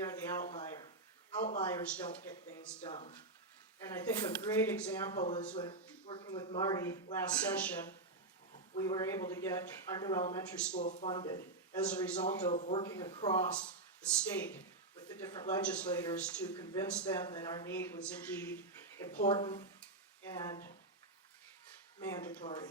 we are the outlier. Outliers don't get things done. And I think a great example is when working with Marty last session, we were able to get our new elementary school funded as a result of working across the state with the different legislators to convince them that our need was indeed important and mandatory.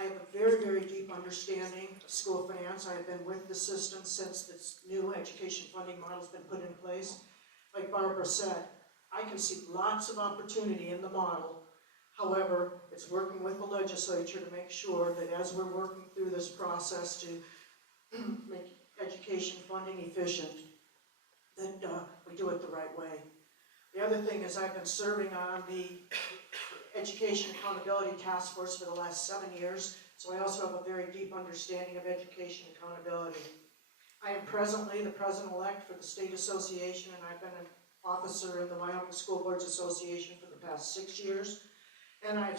I have a very, very deep understanding of school finance. I have been with the system since this new education funding model has been put in place. Like Barbara said, I can see lots of opportunity in the model. However, it's working with the legislature to make sure that as we're working through this process to make education funding efficient, that we do it the right way. The other thing is I've been serving on the Education Accountability Task Force for the last 7 years, so I also have a very deep understanding of education accountability. I am presently the president-elect for the state association, and I've been an officer in the Wyoming School Boards Association for the past 6 years, and I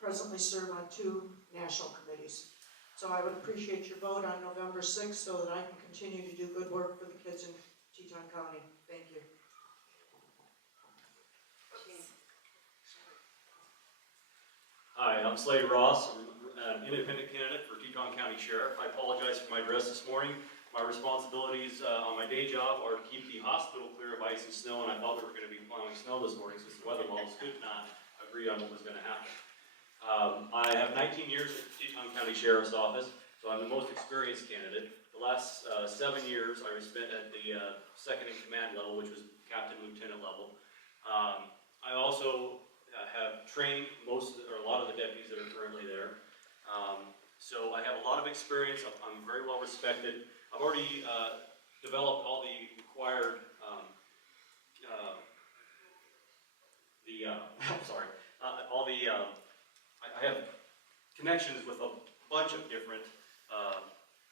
presently serve on 2 national committees. So I would appreciate your vote on November 6th so that I can continue to do good work for the kids in Teton County. Thank you. Hi, I'm Slade Ross. I'm an independent candidate for Teton County Sheriff. I apologize for my address this morning. My responsibilities on my day job are to keep the hospital clear of ice and snow, and I thought we were going to be plowing snow this morning since the weather models could not agree on what was going to happen. I have 19 years at the Teton County Sheriff's Office, so I'm the most experienced candidate. The last 7 years I spent at the second in command level, which was captain lieutenant level. I also have trained a lot of the deputies that are currently there. So I have a lot of experience. I'm very well respected. I've already developed all the required, I have connections with a bunch of different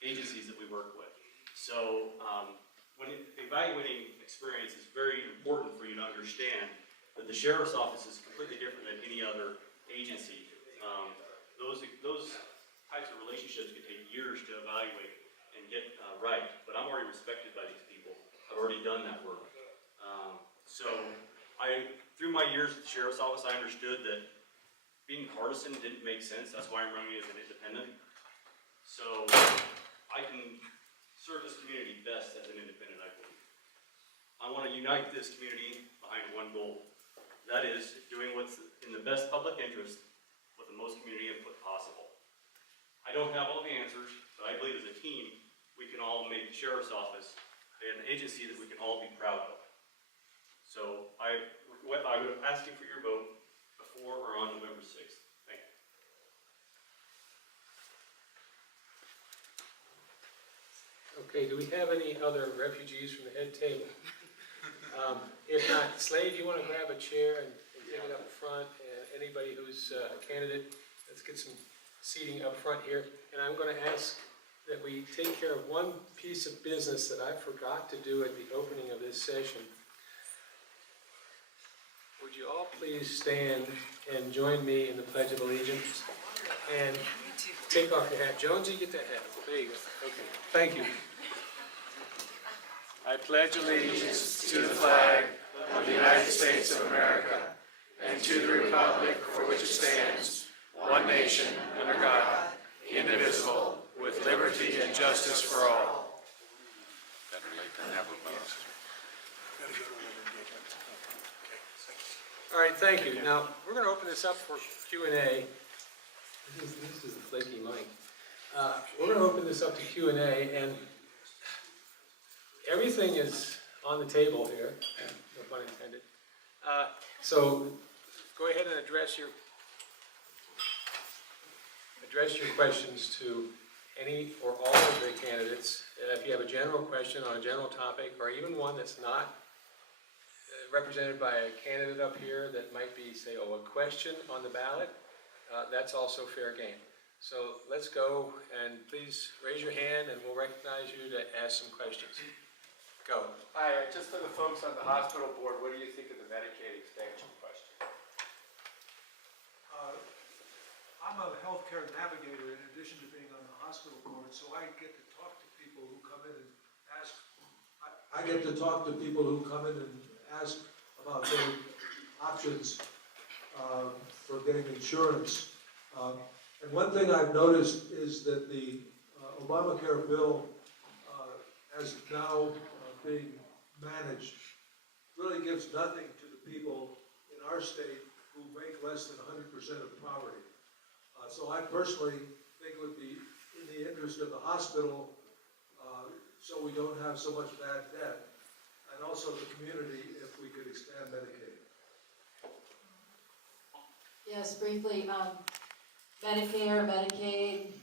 agencies that we work with. So when evaluating experience, it's very important for you to understand that the Sheriff's Office is completely different than any other agency. Those types of relationships can take years to evaluate and get right, but I'm already respected by these people. I've already done that work. Through my years at the Sheriff's Office, I understood that being partisan didn't make sense. That's why I'm running as an independent. So I can serve this community best as an independent, I believe. I want to unite this community behind one goal. That is doing what's in the best public interest with the most community input possible. I don't have all the answers, but I believe as a team, we can all make the Sheriff's Office an agency that we can all be proud of. So I would ask you for your vote before or on November 6th. Thank you. Okay, do we have any other refugees from the head table? If not, Slade, you want to grab a chair and take it up front, and anybody who's a candidate, let's get some seating up front here. And I'm going to ask that we take care of one piece of business that I forgot to do at the opening of this session. Would you all please stand and join me in the Pledge of Allegiance? And take off your hat. Jonesy, get that hat. There you go. Okay, thank you. I pledge allegiance to the flag of the United States of America and to the republic for which it stands, one nation, under God, indivisible, with liberty and justice for all. Better late than never, folks. All right, thank you. Now, we're going to open this up for Q&A. This is the flaky mic. We're going to open this up to Q&A, and everything is on the table here, no pun intended. So go ahead and address your questions to any or all of the candidates. If you have a general question on a general topic, or even one that's not represented by a candidate up here that might be, say, a question on the ballot, that's also fair game. So let's go, and please raise your hand and we'll recognize you to ask some questions. Go. Hi, just for the folks on the hospital board, what do you think of the Medicaid expansion question? I'm a healthcare navigator in addition to being on the hospital board, so I get to talk to people who come in and ask. I get to talk to people who come in and ask about their options for getting insurance. And one thing I've noticed is that the Obamacare bill, as now being managed, really gives nothing to the people in our state who make less than 100% of poverty. So I personally think it would be in the interest of the hospital, so we don't have so much bad debt, and also the community, if we could expand Medicaid. Yes, briefly, Medicare, Medicaid,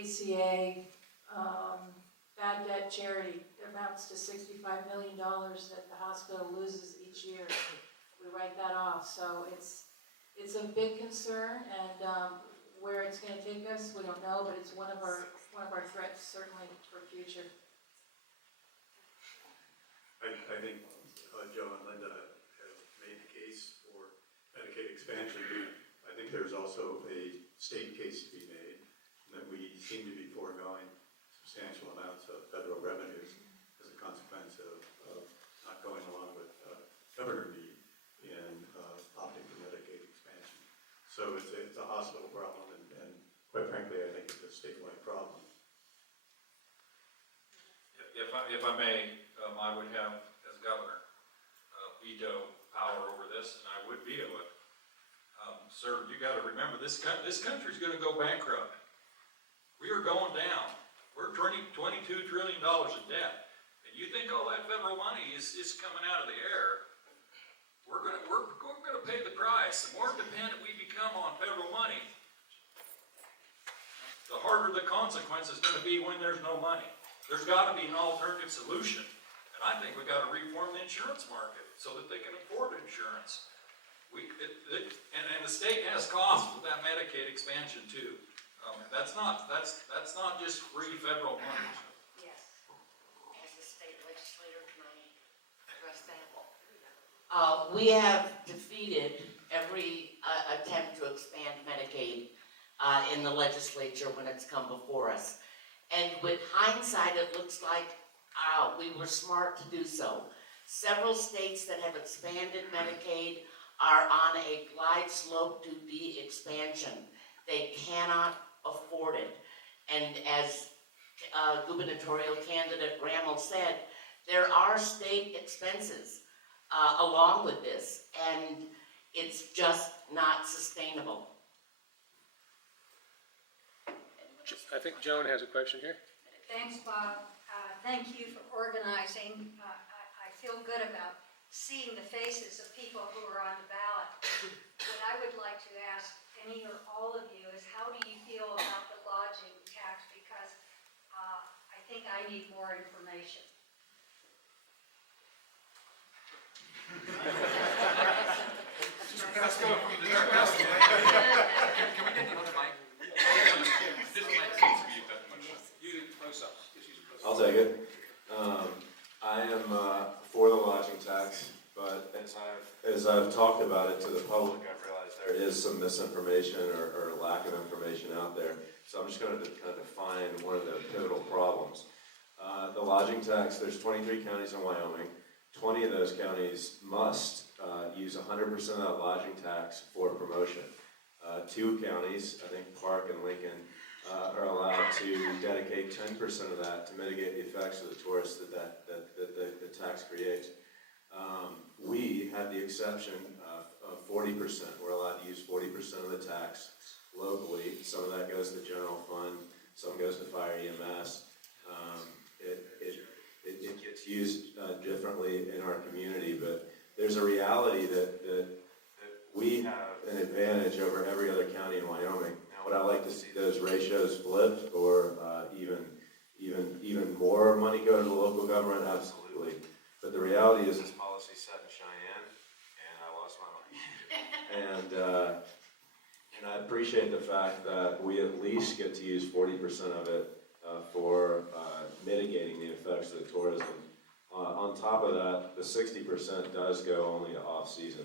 ACA, bad debt charity, it amounts to $65 million that the hospital loses each year. We write that off, so it's a big concern, and where it's going to take us, we don't know, but it's one of our threats certainly for future. I think Joe and Linda have made the case for Medicaid expansion. I think there's also a state case to be made that we seem to be foregoing substantial amounts of federal revenues as a consequence of not going along with Governor Meade in opting for Medicaid expansion. So it's a hospital problem, and quite frankly, I think it's a statewide problem. If I may, I would have, as governor, veto power over this, and I would veto it. Sir, you got to remember, this country's going to go bankrupt. We are going down. We're $22 trillion in debt, and you think all that federal money is coming out of the air? We're going to pay the price. The more dependent we become on federal money, the harder the consequence is going to be when there's no money. There's got to be an alternative solution, and I think we've got to reform the insurance market so that they can afford insurance. And the state has costs with that Medicaid expansion too. That's not just free federal money. Yes. As a state legislator, can I address that? We have defeated every attempt to expand Medicaid in the legislature when it's come before us. And with hindsight, it looks like we were smart to do so. Several states that have expanded Medicaid are on a glide slope to de-expansion. They cannot afford it. And as gubernatorial candidate Rammel said, there are state expenses along with this, and it's just not sustainable. I think Joan has a question here. Thanks, Bob. Thank you for organizing. I feel good about seeing the faces of people who are on the ballot. What I would like to ask any or all of you is, how do you feel about the lodging tax? Because I think I need more information. Let's go from the dark house. Can we get the other mic? This mic seems to be that much. You close up. I'll take it. I am for the lodging tax, but as I've talked about it to the public, I've realized there is some misinformation or lack of information out there. So I'm just going to kind of define one of the pivotal problems. The lodging tax, there's 23 counties in Wyoming. 20 of those counties must use 100% of that lodging tax for promotion. 2 counties, I think Park and Lincoln, are allowed to dedicate 10% of that to mitigate the effects of the tourists that the tax creates. We had the exception of 40%. We're allowed to use 40% of the tax locally. Some of that goes to the general fund, some goes to fire EMS. It gets used differently in our community, but there's a reality that we have an advantage over every other county in Wyoming. Now, would I like to see those ratios flipped, or even more money go to the local government? Absolutely. But the reality is, this policy set in Cheyenne, and I lost my mind. And I appreciate the fact that we at least get to use 40% of it for mitigating the effects of the tourism. On top of that, the 60% does go only to off-season.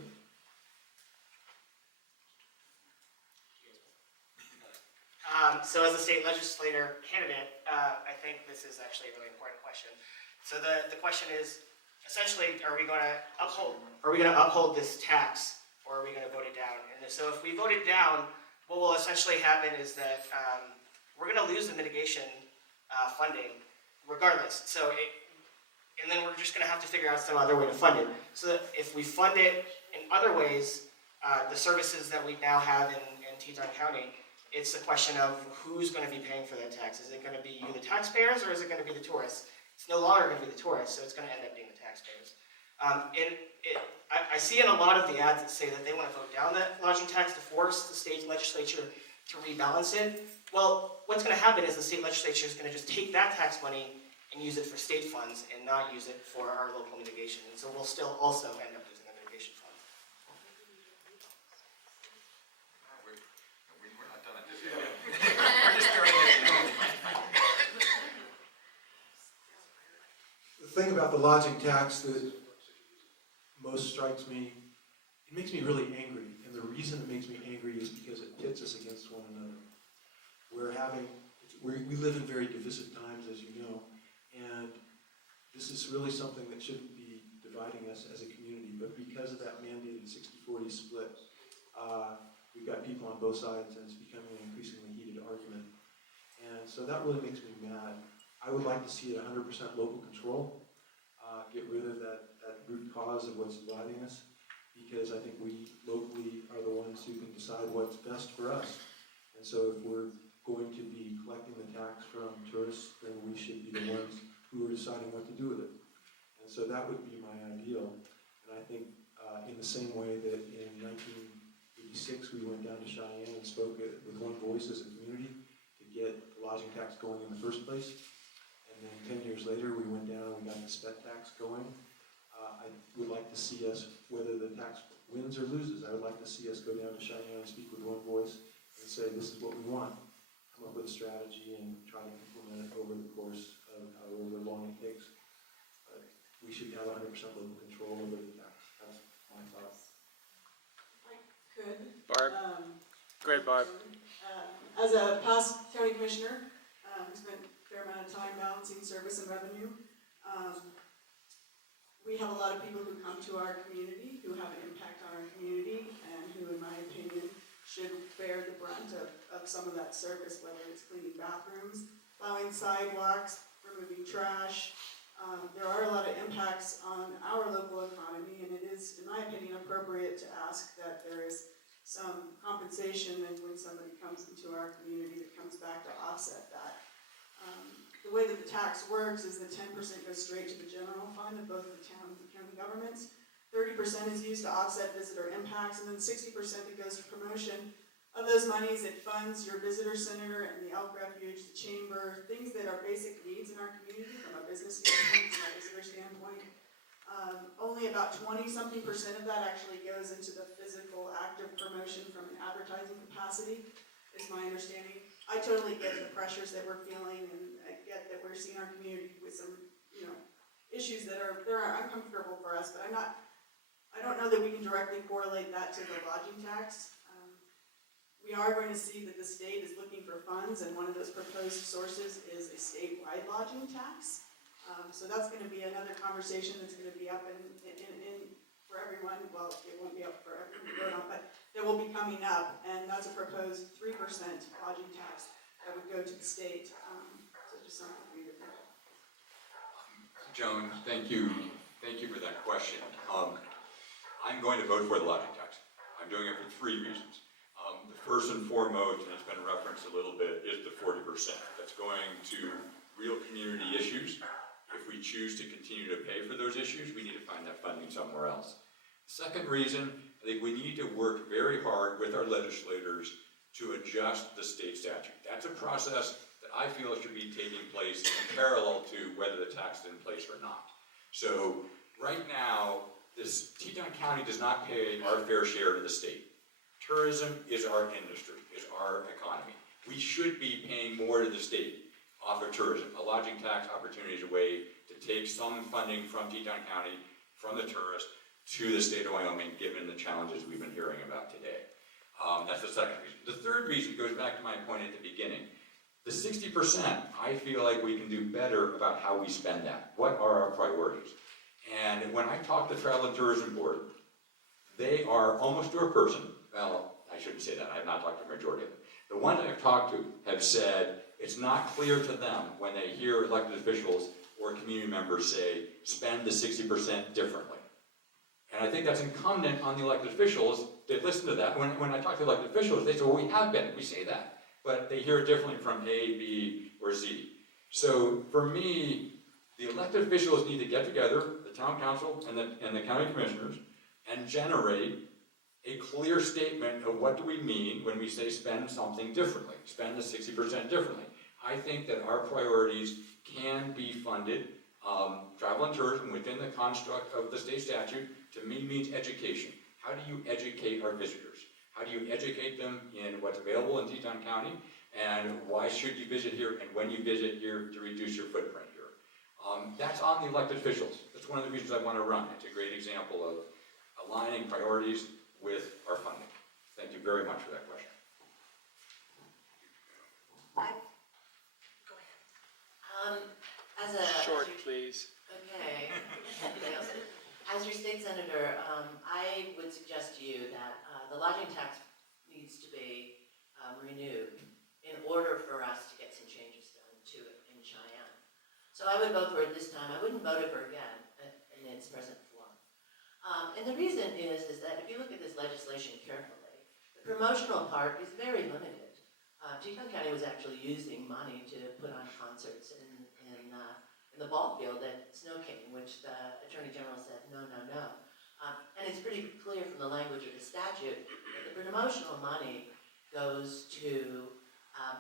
So as a state legislator candidate, I think this is actually a really important question. So the question is, essentially, are we going to uphold this tax, or are we going to vote it down? And so if we vote it down, what will essentially happen is that we're going to lose the mitigation funding regardless. And then we're just going to have to figure out some other way to fund it. So that if we fund it in other ways, the services that we now have in Teton County, it's a question of who's going to be paying for that tax. Is it going to be you, the taxpayers, or is it going to be the tourists? It's no longer going to be the tourists, so it's going to end up being the taxpayers. I see in a lot of the ads that say that they want to vote down that lodging tax to force the state legislature to rebalance it. Well, what's going to happen is the state legislature is going to just take that tax money and use it for state funds and not use it for our local mitigation. And so we'll still also end up using the mitigation fund. We're not done at this yet. We're just starting it. The thing about the lodging tax that most strikes me, it makes me really angry. And the reason it makes me angry is because it pits us against one another. We live in very divisive times, as you know, and this is really something that shouldn't be dividing us as a community, but because of that mandated 60-40 split, we've got people on both sides, and it's becoming an increasingly heated argument. And so that really makes me mad. I would like to see it 100% local control, get rid of that root cause of what's dividing us, because I think we locally are the ones who can decide what's best for us. And so if we're going to be collecting the tax from tourists, then we should be the ones who are deciding what to do with it. And so that would be my ideal. And I think in the same way that in 1986 we went down to Cheyenne and spoke with one voice as a community to get the lodging tax going in the first place. And then 10 years later we went down and we got the spet tax going. I would like to see us, whether the tax wins or loses, I would like to see us go down to Cheyenne and speak with one voice and say, this is what we want. Come up with a strategy and try to implement it over the course of however long it takes. But we should have 100% local control over the tax. That's my thought. Could. Barb? Go ahead, Barb. As a past county commissioner, who spent a fair amount of time balancing service and revenue, we have a lot of people who come to our community, who have an impact on our community, and who, in my opinion, should bear the brunt of some of that service, whether it's cleaning bathrooms, plowing sidewalks, removing trash. There are a lot of impacts on our local economy, and it is, in my opinion, appropriate to ask that there is some compensation and when somebody comes into our community that comes back to offset that. The way that the tax works is that 10% goes straight to the general fund of both the town and the county governments. 30% is used to offset visitor impacts, and then 60% that goes to promotion. Of those monies, it funds your visitor center and the elk refuge, the chamber, things that are basic needs in our community from a business standpoint, from a visitor standpoint. Only about 20-something% of that actually goes into the physical active promotion from an advertising capacity, is my understanding. I totally get the pressures that we're feeling, and I get that we're seeing our community with some, issues that are uncomfortable for us, but I don't know that we can directly correlate that to the lodging tax. We are going to see that the state is looking for funds, and one of those proposed sources is a statewide lodging tax. So that's going to be another conversation that's going to be up in for everyone. Well, it won't be up for everyone to vote on, but that will be coming up, and that's a proposed 3% lodging tax that would go to the state. So just something for you to think about. Joan, thank you for that question. I'm going to vote for the lodging tax. I'm doing it for 3 reasons. The first and foremost, and it's been referenced a little bit, is the 40%. That's going to real community issues. If we choose to continue to pay for those issues, we need to find that funding somewhere else. Second reason, I think we need to work very hard with our legislators to adjust the state statute. That's a process that I feel should be taking place in parallel to whether the tax is in place or not. So right now, Teton County does not pay our fair share to the state. Tourism is our industry, is our economy. We should be paying more to the state off of tourism. A lodging tax opportunity is a way to take some funding from Teton County, from the tourists, to the state of Wyoming, given the challenges we've been hearing about today. That's the second reason. The third reason goes back to my point at the beginning. The 60%, I feel like we can do better about how we spend that. What are our priorities? And when I talk to Travel and Tourism Board, they are almost to a person, well, I shouldn't say that, I have not talked to the majority of them. The ones I've talked to have said it's not clear to them when they hear elected officials or community members say, spend the 60% differently. And I think that's incumbent on the elected officials to listen to that. When I talk to elected officials, they say, well, we have been, we say that. But they hear it differently from A, B, or Z. So for me, the elected officials need to get together, the town council and the county commissioners, and generate a clear statement of what do we mean when we say spend something differently, spend the 60% differently. I think that our priorities can be funded. Travel and tourism within the construct of the state statute, to me, means education. How do you educate our visitors? How do you educate them in what's available in Teton County? And why should you visit here? And when you visit here, to reduce your footprint here? That's on the elected officials. That's one of the reasons I want to run. It's a great example of aligning priorities with our funding. Thank you very much for that question. Go ahead. Short, please. Okay. As your state senator, I would suggest to you that the lodging tax needs to be renewed in order for us to get some changes done to it in Cheyenne. So I would vote for it this time. I wouldn't vote it for again in its present form. And the reason is that if you look at this legislation carefully, the promotional part is very limited. Teton County was actually using money to put on concerts in the ball field at Snow King, which the Attorney General said, no, no, no. And it's pretty clear from the language of the statute that the promotional money goes to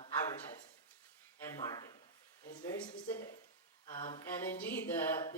advertising and marketing. And it's very specific. And indeed, the